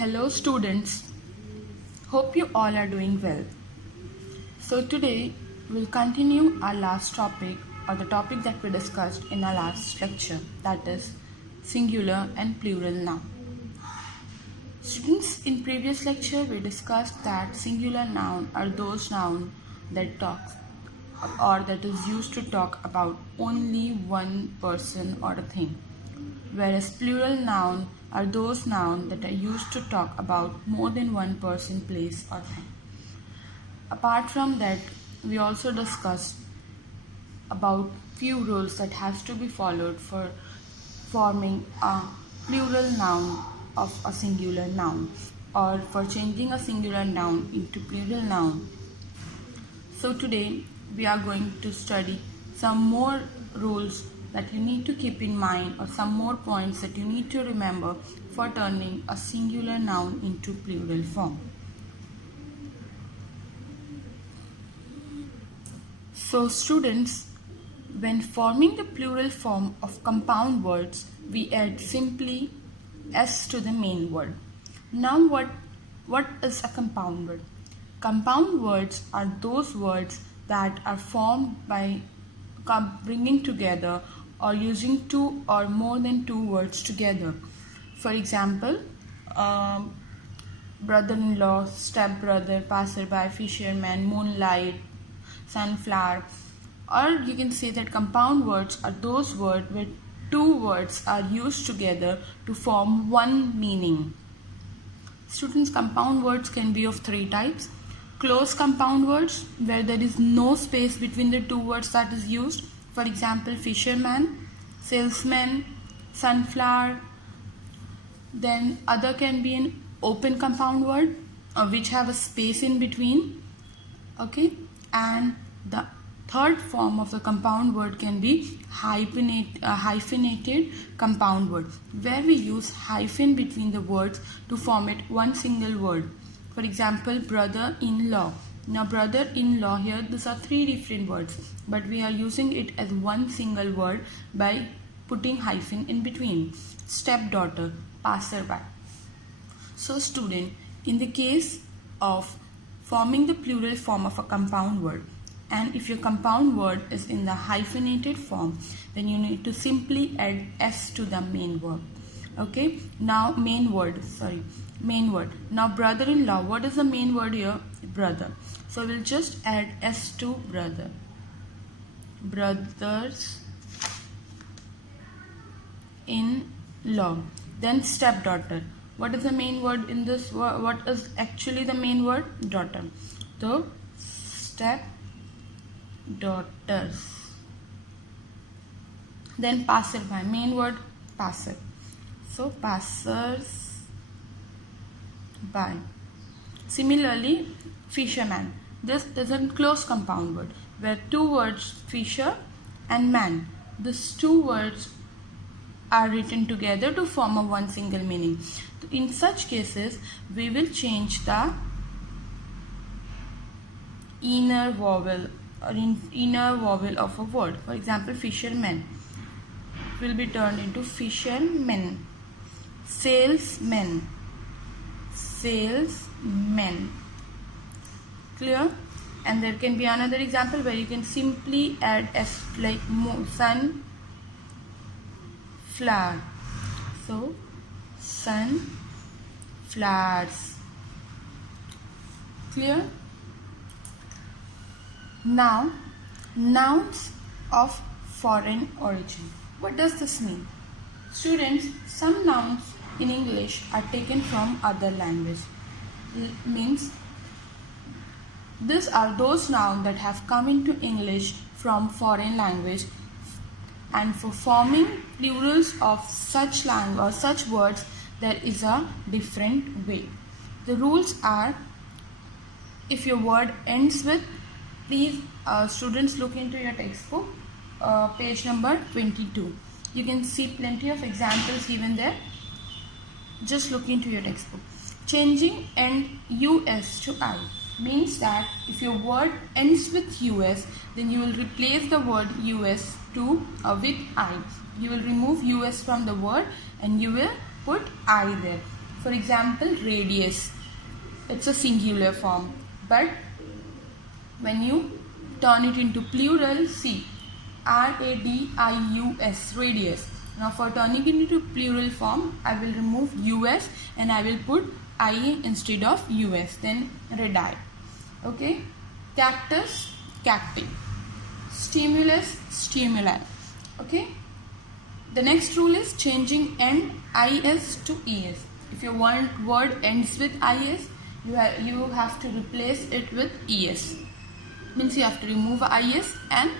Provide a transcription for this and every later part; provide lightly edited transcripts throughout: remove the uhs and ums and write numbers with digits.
Hello students, hope you all are doing well. So today we'll continue our last topic or the topic that we discussed in our last lecture, that is singular and plural noun. Students, in previous lecture we discussed that singular noun are those nouns that talk or that is used to talk about only one person or a thing, whereas plural noun are those nouns that are used to talk about more than one person, place or thing. Apart from that, we also discussed about few rules that has to be followed for forming a plural noun of a singular noun or for changing a singular noun into plural noun. So today we are going to study some more rules that you need to keep in mind or some more points that you need to remember for turning a singular noun into plural form. So students, when forming the plural form of compound words, we add simply s to the main word. Now what is a compound word? Compound words are those words that are formed by bringing together or using two or more than two words together. For example, brother-in-law, stepbrother, passerby, fisherman, moonlight, sunflower. Or you can say that compound words are those words where two words are used together to form one meaning. Students, compound words can be of three types. Close compound words, where there is no space between the two words that is used. For example, fisherman, salesman, sunflower. Then other can be an open compound word which have a space in between. Okay, and the third form of the compound word can be hyphenated compound word, where we use hyphen between the words to form it one single word. For example, brother-in-law. Now brother-in-law, here these are three different words, but we are using it as one single word by putting hyphen in between. Stepdaughter, passerby. So student, in the case of forming the plural form of a compound word, and if your compound word is in the hyphenated form, then you need to simply add s to the main word. Okay, now main word. Now brother-in-law, what is the main word here? Brother. So we'll just add s to brother. Brothers-in-law. Then stepdaughter. What is the main word in this? What is actually the main word? Daughter. So stepdaughters. Then passerby. Main word passer. So passers by. Similarly, fisherman. This is a close compound word where two words, fisher and man. These two words are written together to form a one single meaning. In such cases, we will change the inner vowel or inner vowel of a word. For example, fisherman will be turned into fishermen. Salesmen. Clear? And there can be another example where you can simply add s like sunflower. So sunflowers. Clear? Now, nouns of foreign origin. What does this mean? Students, some nouns in English are taken from other language. Means these are those nouns that have come into English from foreign language, and for forming plurals of such language or such words, there is a different way. The rules are, if your word ends with, please students look into your textbook, page number 22. You can see plenty of examples given there. Just look into your textbook. Changing end us to I means that if your word ends with us, then you will replace the word us with I. You will remove us from the word and you will put I there. For example, radius. It's a singular form, but when you turn it into plural, see, radius, radius. Now for turning it into plural form, I will remove us and I will put ia instead of us, then radii. Okay, cactus, cacti, stimulus, stimuli. Okay, the next rule is changing end is to es. If your word ends with is, you have to replace it with es. Means you have to remove is and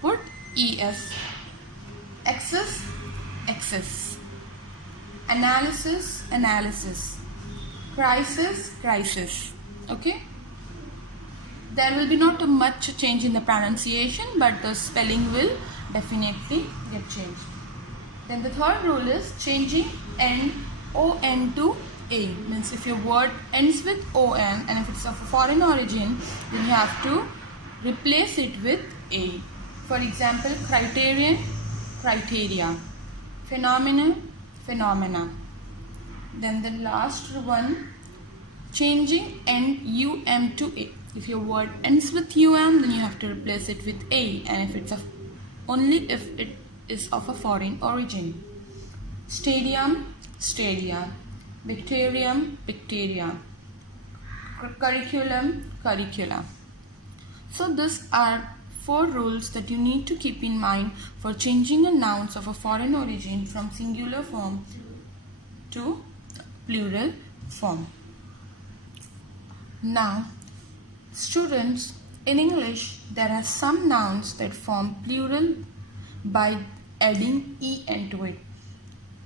put es. Excess, excess. Analysis, analysis. Crisis, crisis. Okay. There will be not much change in the pronunciation, but the spelling will definitely get changed. Then the third rule is changing end on to a. Means if your word ends with on and if it's of a foreign origin, then you have to replace it with a. For example, criterion, criteria. Phenomena, phenomena. Then the last one, changing end to a. If your word ends with then you have to replace it with a, and if it's only if it is of a foreign origin. Stadium, stadia. Bacterium, bacteria. Curriculum, curricula. So these are 4 rules that you need to keep in mind for changing a nouns of a foreign origin from singular form to plural form. Now, students, in English, there are some nouns that form plural by adding en to it.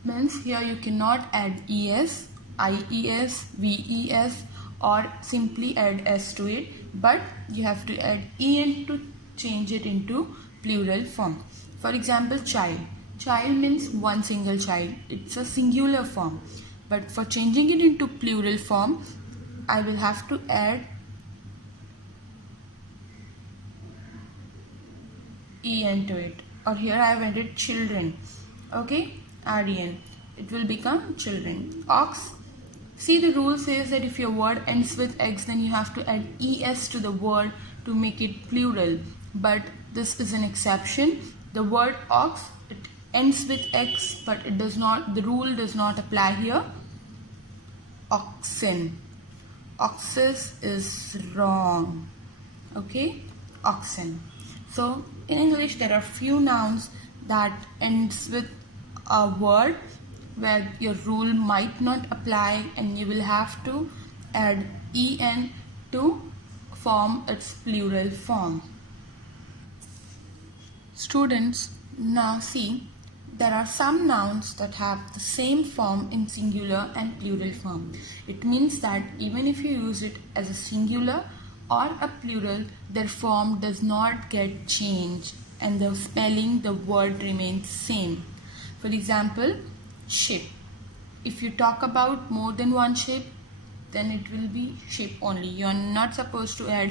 Means here you cannot add es, ies, ves or simply add s to it, but you have to add en to change it into plural form. For example, child. Child means one single child. It's a singular form. But for changing it into plural form, I will have to add en to it. Or here I have added children. Okay, add en. It will become children. Ox. See, the rule says that if your word ends with x, then you have to add es to the word to make it plural. But this is an exception. The word ox, it ends with x, but it does not. The rule does not apply here. Oxen. Oxes is wrong. Okay, oxen. So in English there are few nouns that ends with a word where your rule might not apply and you will have to add en to form its plural form. Students, now see, there are some nouns that have the same form in singular and plural form. It means that even if you use it as a singular or a plural, their form does not get changed and the spelling, the word remains same. For example, ship. If you talk about more than one ship, then it will be ship only. You are not supposed to add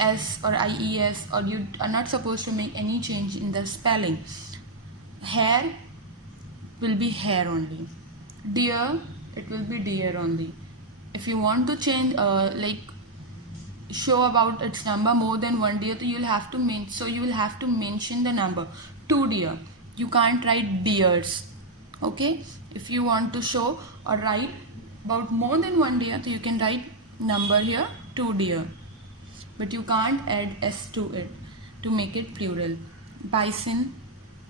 s or ies, or you are not supposed to make any change in the spelling. Hair will be hair only. Deer, it will be deer only. If you want to change show about its number more than one deer, so you will have to mention the number 2 deer. You can't write deers. Okay, if you want to show or write about more than one deer, so you can write number here 2 deer, but you can't add s to it to make it plural. Bison,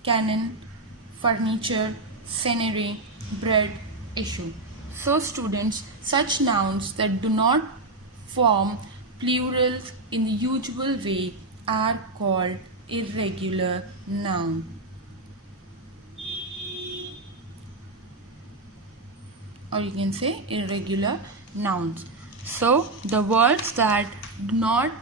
cannon, furniture, scenery, bread, issue. So students, such nouns that do not form plurals in the usual way are called irregular noun. Or you can say irregular nouns. So the words that do not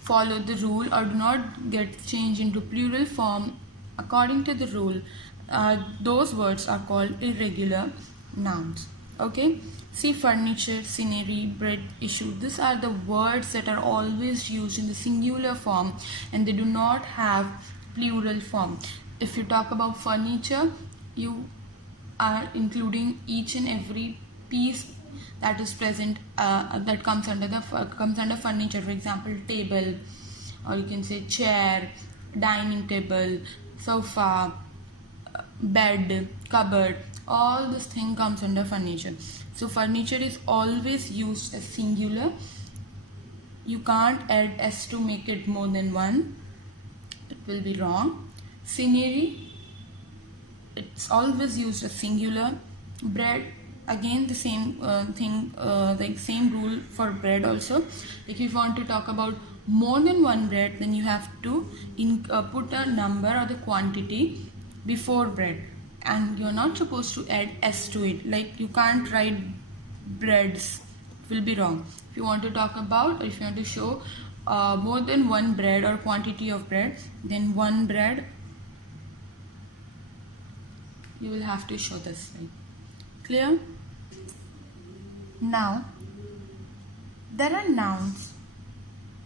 follow the rule or do not get changed into plural form according to the rule, those words are called irregular nouns. Okay, see, furniture, scenery, bread, issue. These are the words that are always used in the singular form and they do not have plural form. If you talk about furniture, you are including each and every piece that is present that comes under furniture. For example, table, or you can say chair, dining table, sofa, bed, cupboard. All this thing comes under furniture. So furniture is always used as singular. You can't add s to make it more than one. It will be wrong. Scenery, it's always used as singular. Bread, again the same thing, like same rule for bread also. Like if you want to talk about more than one bread, then you have to put a number or the quantity before bread, and you're not supposed to add s to it. Like you can't write breads, it will be wrong. If you want to talk about, or if you want to show more than one bread or quantity of bread, then one bread, you will have to show this way. Clear? Now, there are nouns,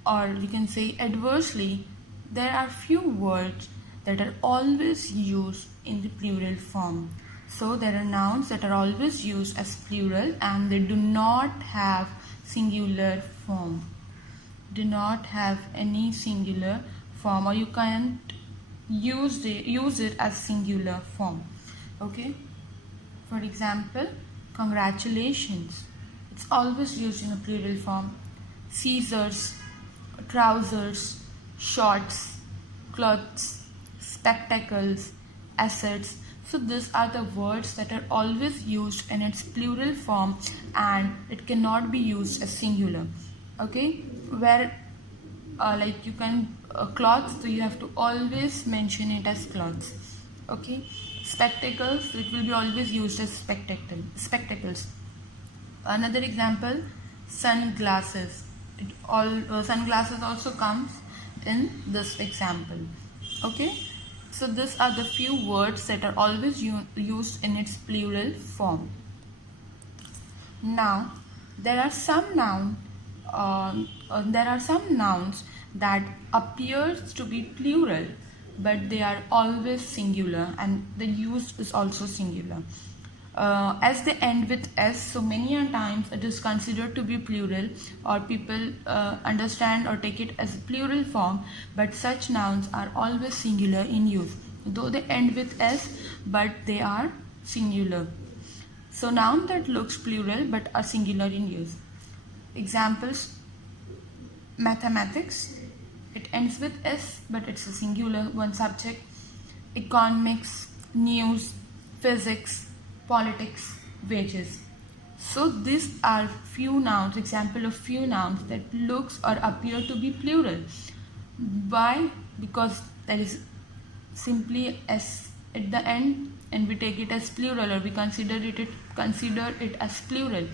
or you can say adversely, there are few words that are always used in the plural form. So there are nouns that are always used as plural and they do not have singular form. Do not have any singular form, or you can't use it as singular form. Okay? For example, congratulations. It's always used in a plural form. Scissors, trousers, shorts, clothes, spectacles, assets. So these are the words that are always used in its plural form and it cannot be used as singular. Okay? Where like you can clothes, so you have to always mention it as clothes. Okay? Spectacles, it will be always used as spectacles. Another example, sunglasses. Sunglasses also comes in this example. Okay, so these are the few words that are always used in its plural form. Now, there are some nouns that appears to be plural, but they are always singular, and the use is also singular. As they end with s, so many a times it is considered to be plural, or people understand or take it as a plural form, but such nouns are always singular in use, though they end with s, but they are singular. So noun that looks plural but are singular in use. Examples: mathematics, it ends with s but it's a singular, one subject. Economics, news, physics, politics, wages. So these are few nouns, example of few nouns that looks or appear to be plural. Why? Because there is simply s at the end and we take it as plural, or we consider it as plural,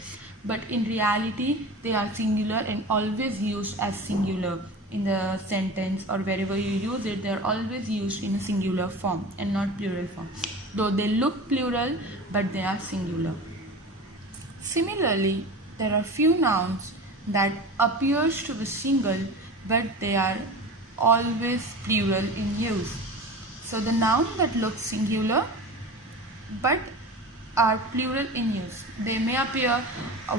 but in reality they are singular and always used as singular in the sentence, or wherever you use it, they are always used in a singular form and not plural form, though they look plural but they are singular. Similarly, there are few nouns that appears to be single but they are always plural in use. So the noun that looks singular but are plural in use, they may appear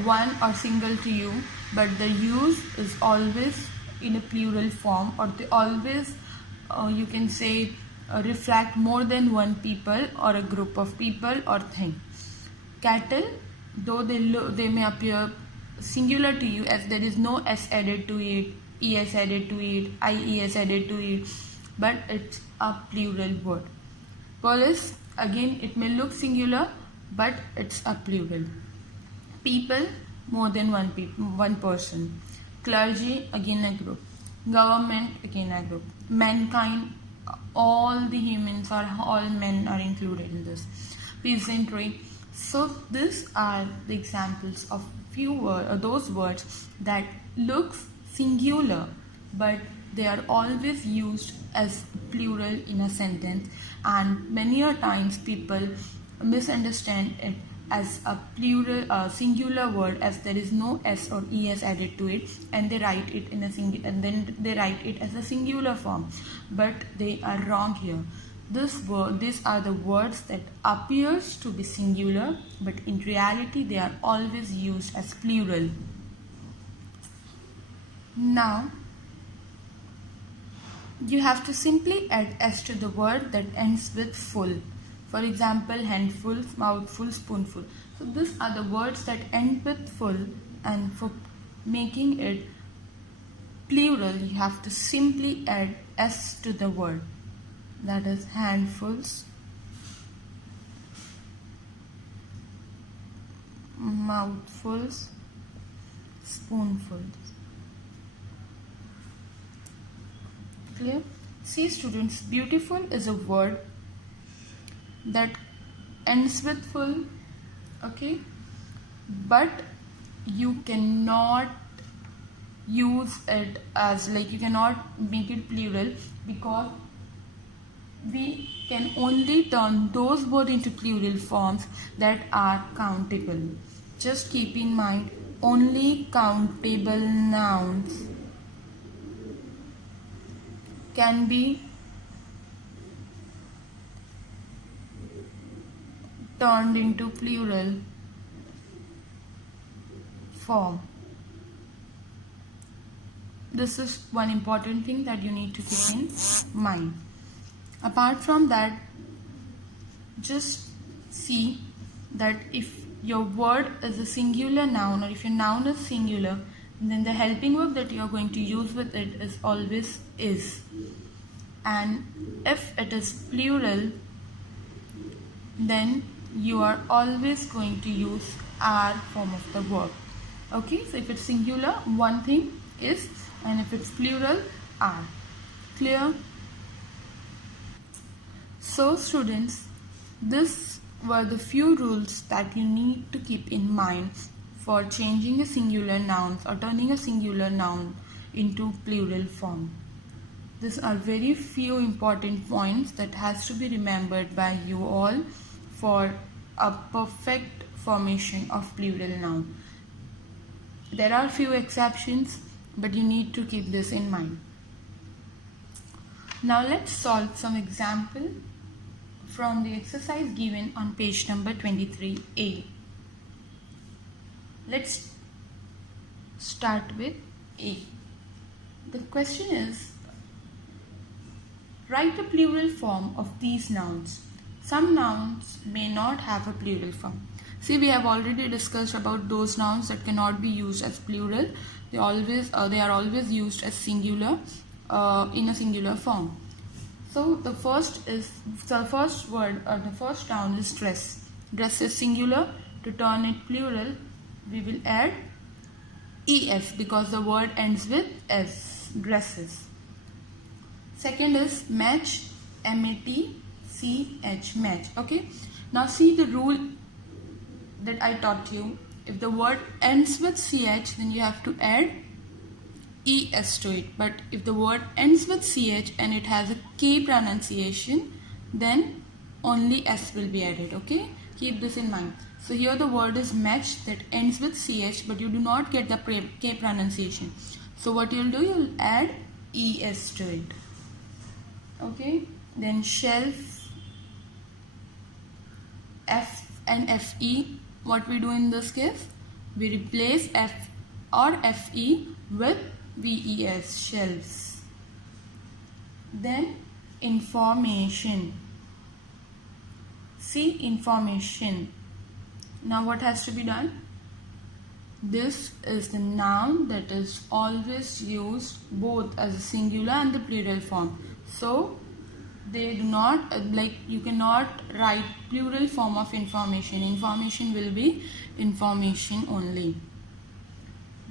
one or single to you, but the use is always in a plural form, or they always you can say reflect more than one people or a group of people or thing. Cattle, though they may appear singular to you as there is no s added to it, es added to it, ies added to it, but it's a plural word. Police, again it may look singular but it's a plural. People, more than one person. Clergy, again a group. Government, again a group. Mankind, all the humans or all men are included in this. Peasantry. So these are the examples of those words that looks singular but they are always used as plural in a sentence, and many a times people misunderstand it as a plural singular word as there is no s or es added to it, and they write it in a then they write it as a singular form, but they are wrong here. These are the words that appears to be singular, but in reality they are always used as plural. Now, you have to simply add s to the word that ends with full. For example, handful, mouthful, spoonful. So these are the words that end with full, and for making it plural, you have to simply add s to the word. That is handfuls, mouthfuls, spoonfuls. Clear? See students, beautiful is a word that ends with full, okay, but you cannot use it as, like, you cannot make it plural, because we can only turn those words into plural forms that are countable. Just keep in mind, only countable nouns can be turned into plural form. This is one important thing that you need to keep in mind. Apart from that, just see that if your word is a singular noun, or if your noun is singular, then the helping verb that you are going to use with it is always is. And if it is plural, then you are always going to use are form of the verb. Okay, so if it's singular, one thing is, and if it's plural, are. Clear? So students, these were the few rules that you need to keep in mind for changing a singular noun or turning a singular noun into plural form. These are very few important points that has to be remembered by you all for a perfect formation of plural noun. There are few exceptions, but you need to keep this in mind. Now let's solve some example from the exercise given on page number 23A. Let's start with A. The question is, write a plural form of these nouns. Some nouns may not have a plural form. See, we have already discussed about those nouns that cannot be used as plural. They are always used as singular, in a singular form. So the first word or the first noun is dress. Dress is singular. To turn it plural, we will add es because the word ends with s. Dresses. Second is match, match, match. Okay. Now see the rule that I taught you. If the word ends with ch, then you have to add es to it. But if the word ends with ch and it has a k pronunciation, then only s will be added. Okay. Keep this in mind. So here the word is match that ends with ch, but you do not get the k pronunciation. So what you'll do, you'll add es to it. Okay. Then shelf, f and fe. What we do in this case, we replace f or fe with ves, shelves. Then information. See, information. Now what has to be done? This is the noun that is always used both as a singular and the plural form. So they do not, you cannot write plural form of information. Information will be information only.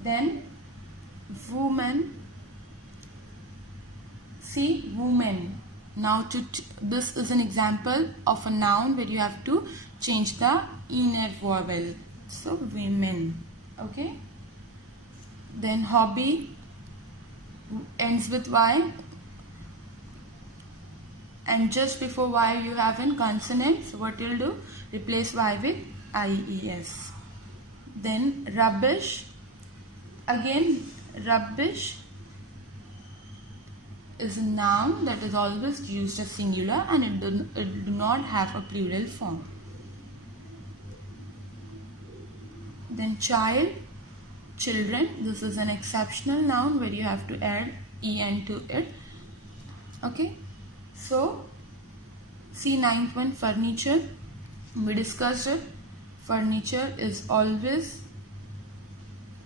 Then woman. See, woman. Now this is an example of a noun where you have to change the inner vowel. So women. Okay. Then hobby ends with y, and just before y you have in consonant. So what you'll do, replace y with ies. Then rubbish. Again, rubbish is a noun that is always used as singular and it do not have a plural form. Then child, children, this is an exceptional noun where you have to add en to it. Okay, so see 9th one, furniture. We discussed it. Furniture is always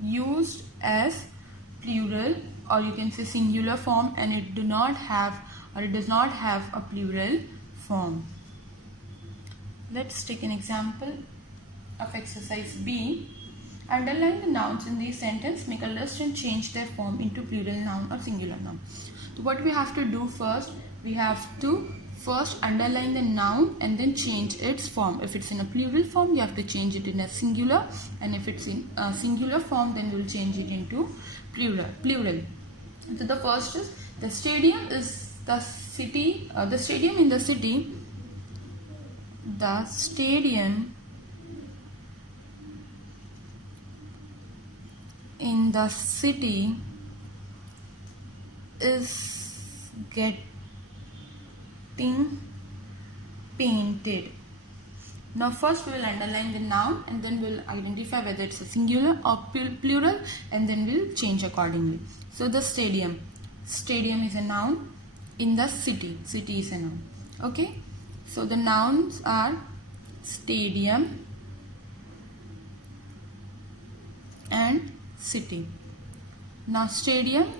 used as plural, or you can say singular form, and it does not have a plural form. Let's take an example of exercise B. Underline the nouns in this sentence, make a list and change their form into plural noun or singular noun. So what we have to do first, we have to first underline the noun and then change its form. If it's in a plural form, you have to change it in a singular, and if it's in a singular form, then we'll change it into plural. So the first is the stadium is the city. The stadium in the city. The stadium in the city is getting painted. Now first we will underline the noun and then we'll identify whether it's a singular or plural, and then we'll change accordingly. So the stadium is a noun. In the city is a noun. Okay, so the nouns are stadium and city. Now stadium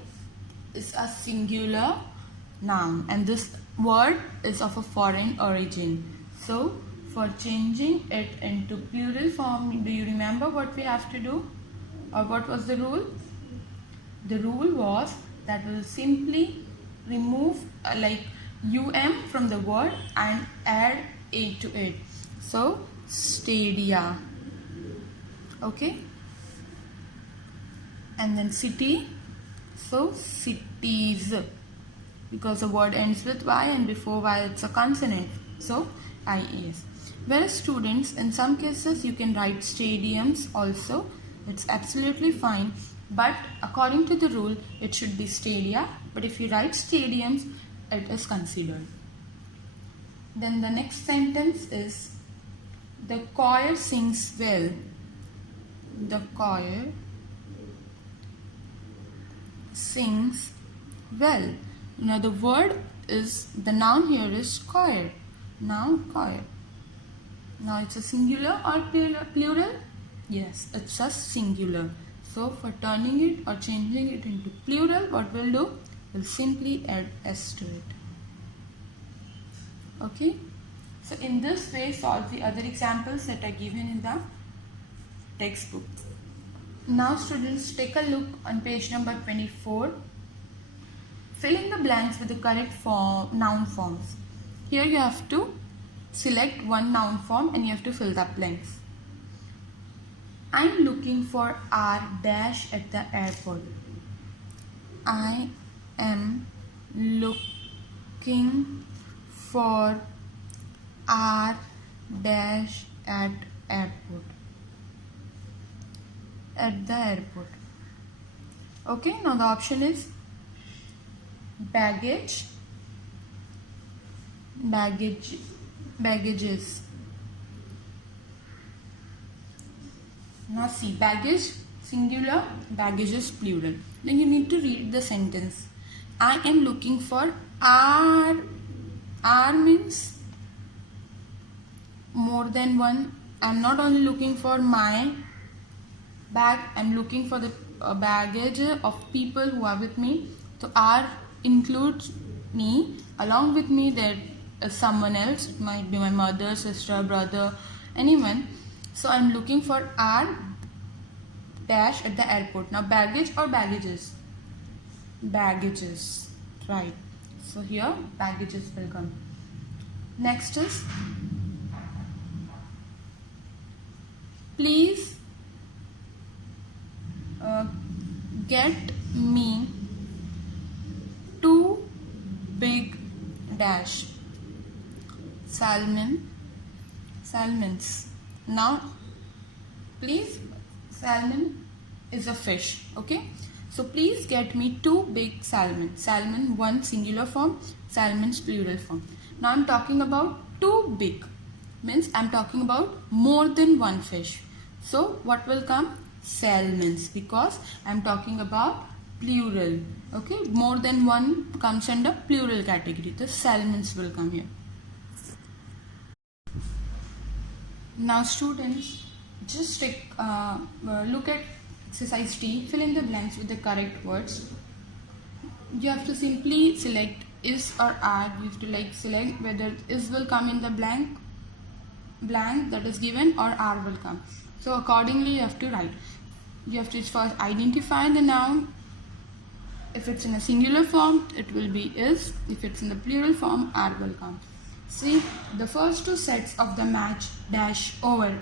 is a singular noun and this word is of a foreign origin. So for changing it into plural form, do you remember what we have to do, or what was the rule? The rule was that we'll simply remove um from the word and add a to it. So stadia. Okay, and then city, so cities, because the word ends with y and before y it's a consonant, so ies. Whereas students, in some cases you can write stadiums also, it's absolutely fine, but according to the rule it should be stadia, but if you write stadiums it is considered. Then the next sentence is the choir sings well. The choir sings well. Now the word is, the noun here is choir. Now choir. Now it's a singular or plural? Yes, it's a singular. So for turning it or changing it into plural, what we'll do? We'll simply add s to it. Okay. So in this way, solve the other examples that are given in the textbook. Now students, take a look on page number 24. Fill in the blanks with the correct noun forms. Here you have to select one noun form and you have to fill the blanks. I'm looking for R dash at the airport. I am looking for R dash at airport. At the airport. Okay, now the option is baggage, baggages. Now see, baggage singular, baggages plural. Then you need to read the sentence. I am looking for R. R means more than one. I am not only looking for my bag, I am looking for the baggage of people who are with me. So R includes me. Along with me there is someone else. It might be my mother, sister, brother, anyone. So I am looking for R dash at the airport. Now baggage or baggages? Baggages. Right. So here baggages will come. Next is, please get me 2 big dash salmons. Now please, salmon is a fish. Okay, So please get me 2 big salmon. Salmon 1 singular form, salmon's plural form. Now I'm talking about 2 big. Means I'm talking about more than 1 fish. So what will come? Salmons, because I'm talking about plural. Okay, more than 1 comes under plural category. The salmons will come here. Now students, just look at exercise D. Fill in the blanks with the correct words. You have to simply select is or are. You have to select whether is will come in the blank that is given or are will come. So accordingly you have to write. You have to first identify the noun. If it's in a singular form, it will be is. If it's in the plural form, are will come. See, the first 2 sets of the match dash over.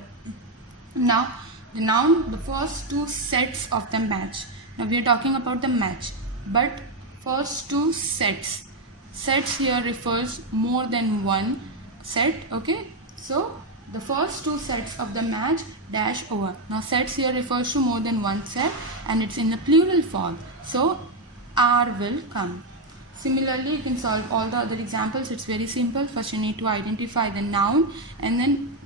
Now the noun, the first 2 sets of the match. Now we are talking about the match, but first 2 sets. Sets here refers more than 1 set. Okay, so the first 2 sets of the match dash over. Now sets here refers to more than 1 set and it's in the plural form. So are will come. Similarly, you can solve all the other examples. It's very simple. First you need to identify the noun and then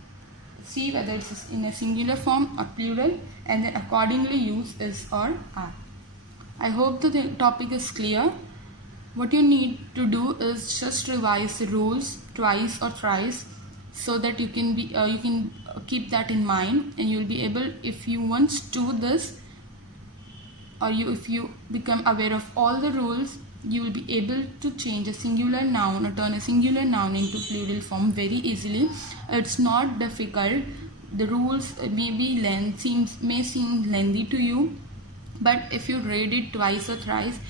see whether it's in a singular form or plural, and then accordingly use is or are. I hope the topic is clear. What you need to do is just revise the rules twice or thrice so that you can keep that in mind, and you will be able, if you once do this, or if you become aware of all the rules, you will be able to change a singular noun or turn a singular noun into plural form very easily. It's not difficult. The rules may seem lengthy to you, but if you read it twice or thrice,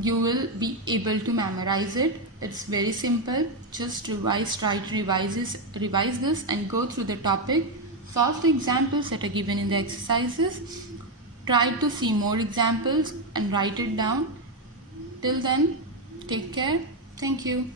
you will be able to memorize it. It's very simple. Just try to revise this and go through the topic. Solve the examples that are given in the exercises. Try to see more examples and write it down. Till then, take care. Thank you.